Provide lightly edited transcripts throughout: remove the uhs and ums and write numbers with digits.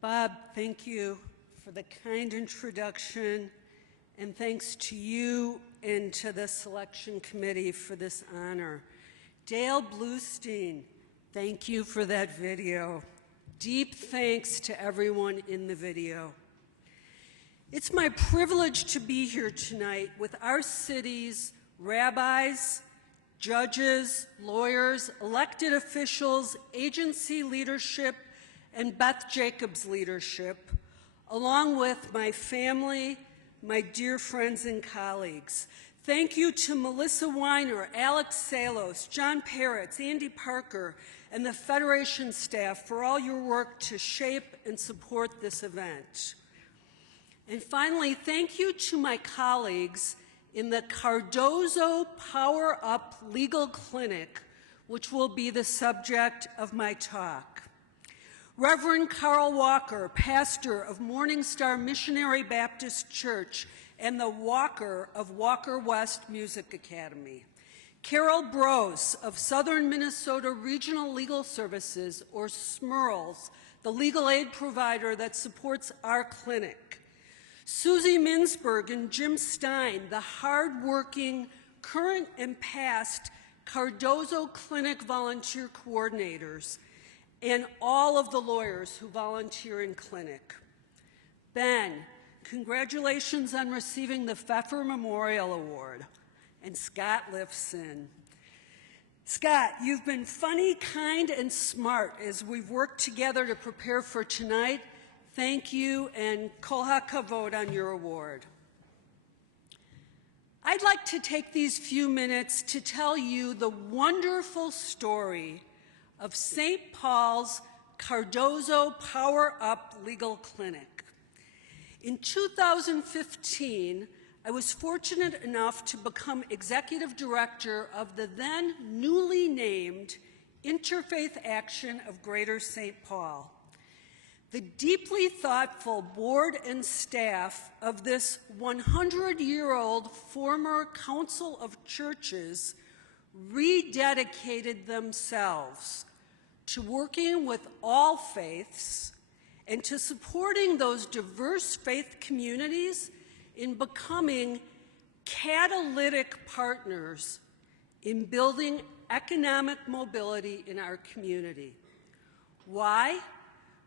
Bob, thank you for the kind introduction, and thanks to you and to the selection committee for this honor. Dale Bluestein, thank you for that video. Deep thanks to everyone in the video. It's my privilege to be here tonight with our city's rabbis, judges, lawyers, elected officials, agency leadership, and Beth Jacobs leadership, along with my family, my dear friends and colleagues. Thank you to Melissa Weiner, Alex Salos, John Peretz, Andy Parker, and the Federation staff for all your work to shape and support this event. And finally, thank you to my colleagues in the Cardozo Power Up Legal Clinic, which will be the subject of my talk. Reverend Carl Walker, pastor of Morning Star Missionary Baptist Church and the Walker of Walker West Music Academy. Carol Brose of Southern Minnesota Regional Legal Services, or SMERLS, the legal aid provider that supports our clinic. Susie Minsberg and Jim Stein, the hardworking, current and past Cardozo Clinic volunteer coordinators, and all of the lawyers who volunteer in clinic. Ben, congratulations on receiving the Pfeffer Memorial Award. And Scott Lifson. Scott, you've been funny, kind, and smart as we've worked together to prepare for tonight. Thank you, and kol hakavod on your award. I'd like to take these few minutes to tell you the wonderful story of St. Paul's Cardozo Power Up Legal Clinic. In 2015, I was fortunate enough to become executive director of the then newly named Interfaith Action of Greater St. Paul. The deeply thoughtful board and staff of this 100-year-old former Council of Churches rededicated themselves to working with all faiths and to supporting those diverse faith communities in becoming catalytic partners in building economic mobility in our community. Why?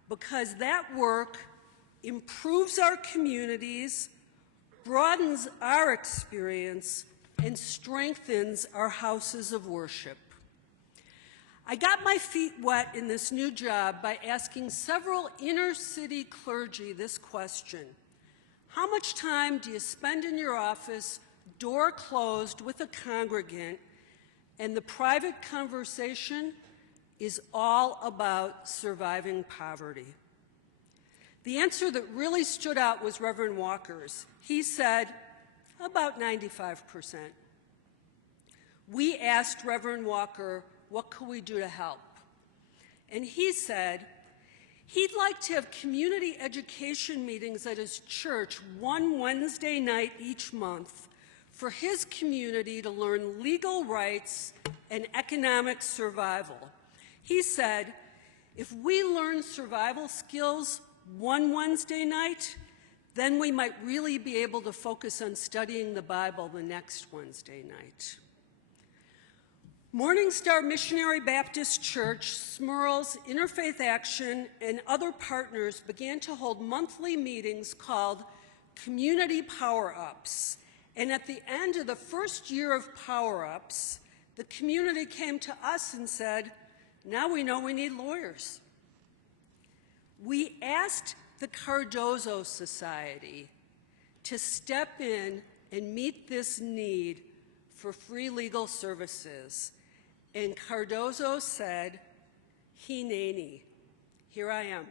Because that work improves our communities, broadens our experience, and strengthens our houses of worship. I got my feet wet in this new job by asking several inner-city clergy this question: how much time do you spend in your office, door closed, with a congregant, and the private conversation is all about surviving poverty? The answer that really stood out was Reverend Walker's. He said, about 95%. We asked Reverend Walker, what could we do to help? And he said he'd like to have community education meetings at his church one Wednesday night each month for his community to learn legal rights and economic survival. He said, if we learn survival skills one Wednesday night, then we might really be able to focus on studying the Bible the next Wednesday night. Morning Star Missionary Baptist Church, SMERLS, Interfaith Action, and other partners began to hold monthly meetings called Community Power-Ups. And at the end of the first year of Power-Ups, the community came to us and said, now we know we need lawyers. We asked the Cardozo Society to step in and meet this need for free legal services. And Cardozo said, hineni, here I am.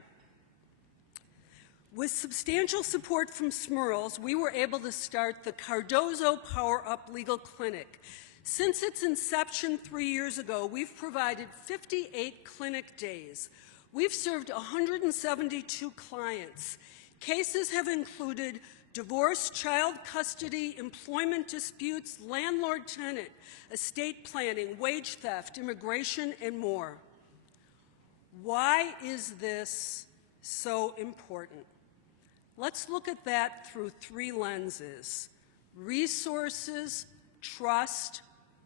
With substantial support from SMERLS, we were able to start the Cardozo Power Up Legal Clinic. Since its inception 3 years ago, we've provided 58 clinic days. We've served 172 clients. Cases have included divorce, child custody, employment disputes, landlord-tenant, estate planning, wage theft, immigration, and more. Why is this So important. Let's look at that through 3 lenses: resources, trust,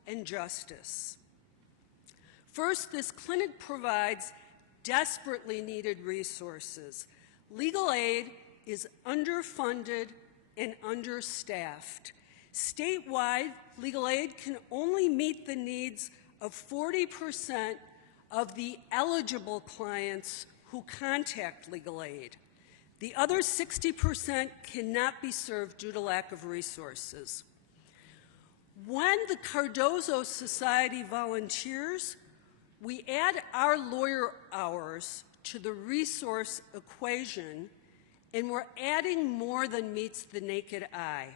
and justice. First, this clinic provides desperately needed resources. Legal aid is underfunded and understaffed. Statewide, legal aid can only meet the needs of 40% of the eligible clients who contact legal aid. The other 60% cannot be served due to lack of resources. When the Cardozo Society volunteers, we add our lawyer hours to the resource equation, and we're adding more than meets the naked eye.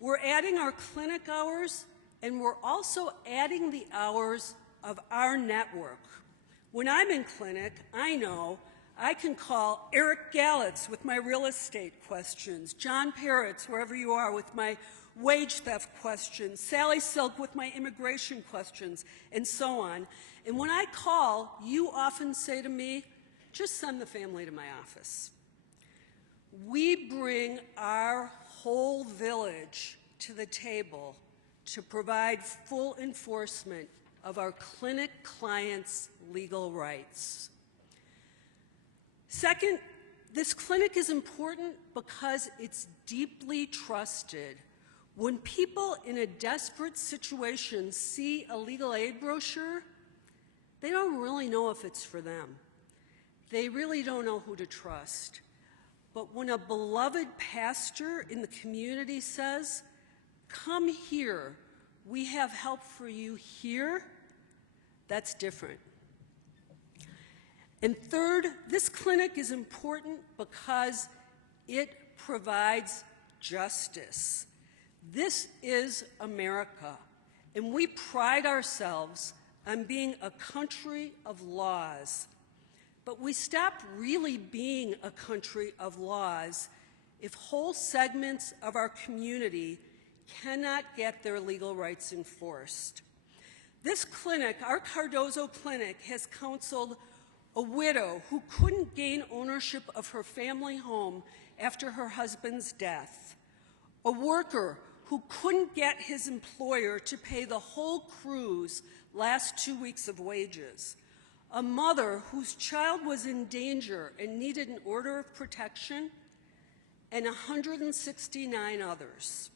We're adding our clinic hours, and we're also adding the hours of our network. When I'm in clinic, I know I can call Eric Galitz with my real estate questions, John Peretz, wherever you are, with my wage theft questions, Sally Silk with my immigration questions, and so on. And when I call, you often say to me, just send the family to my office. We bring our whole village to the table to provide full enforcement of our clinic clients' legal rights. Second, this clinic is important because it's deeply trusted. When people in a desperate situation see a legal aid brochure, they don't really know if it's for them. They really don't know who to trust. But when a beloved pastor in the community says, "Come here, we have help for you here," that's different. And third, this clinic is important because it provides justice. This is America, and we pride ourselves on being a country of laws. But we stop really being a country of laws if whole segments of our community cannot get their legal rights enforced. This clinic, our Cardozo clinic, has counseled a widow who couldn't gain ownership of her family home after her husband's death, a worker who couldn't get his employer to pay the whole crew's last 2 weeks of wages, a mother whose child was in danger and needed an order of protection, and 169 others.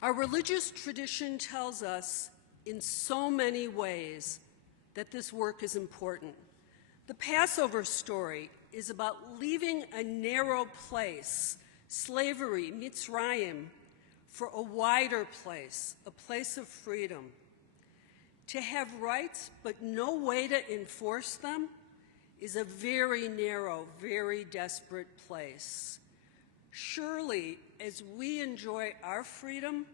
Our religious tradition tells us in so many ways that this work is important. The Passover story is about leaving a narrow place, slavery, Mitzrayim, for a wider place, a place of freedom. To have rights but no way to enforce them is a very narrow, very desperate place. Surely, as we enjoy our freedom,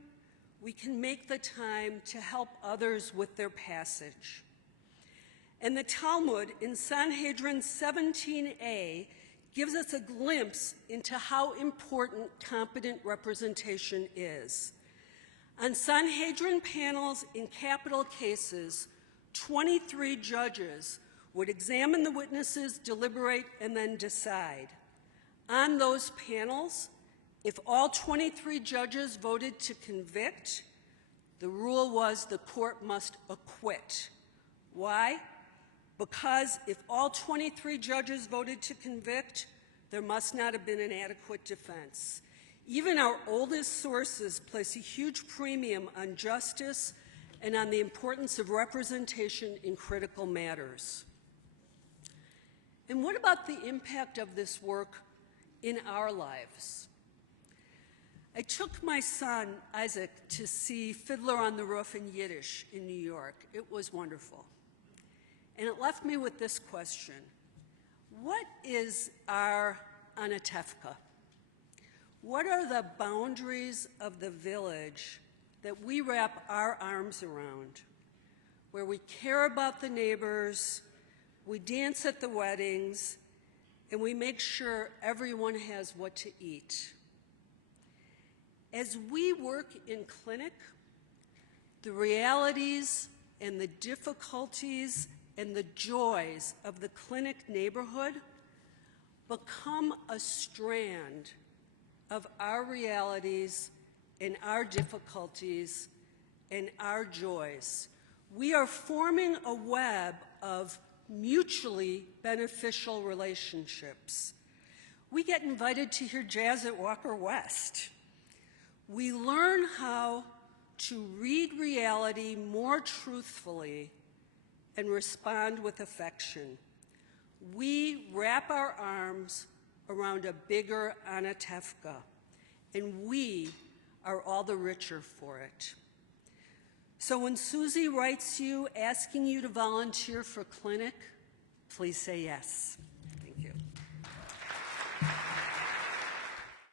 we can make the time to help others with their passage. And the Talmud in Sanhedrin 17a gives us a glimpse into how important competent representation is. On Sanhedrin panels in capital cases, 23 judges would examine the witnesses, deliberate, and then decide. On those panels, if all 23 judges voted to convict, the rule was the court must acquit. Why? Because if all 23 judges voted to convict, there must not have been an adequate defense. Even our oldest sources place a huge premium on justice and on the importance of representation in critical matters. And what about the impact of this work in our lives? I took my son, Isaac, to see Fiddler on the Roof in Yiddish in New York. It was wonderful. And it left me with this question: what is our Anatevka? What are the boundaries of the village that we wrap our arms around, where we care about the neighbors, we dance at the weddings, and we make sure everyone has what to eat? As we work in clinic, the realities and the difficulties and the joys of the clinic neighborhood become a strand of our realities and our difficulties and our joys. We are forming a web of mutually beneficial relationships. We get invited to hear jazz at Walker West. We learn how to read reality more truthfully and respond with affection. We wrap our arms around a bigger Anatevka, and we are all the richer for it. So when Susie writes you asking you to volunteer for clinic, please say yes.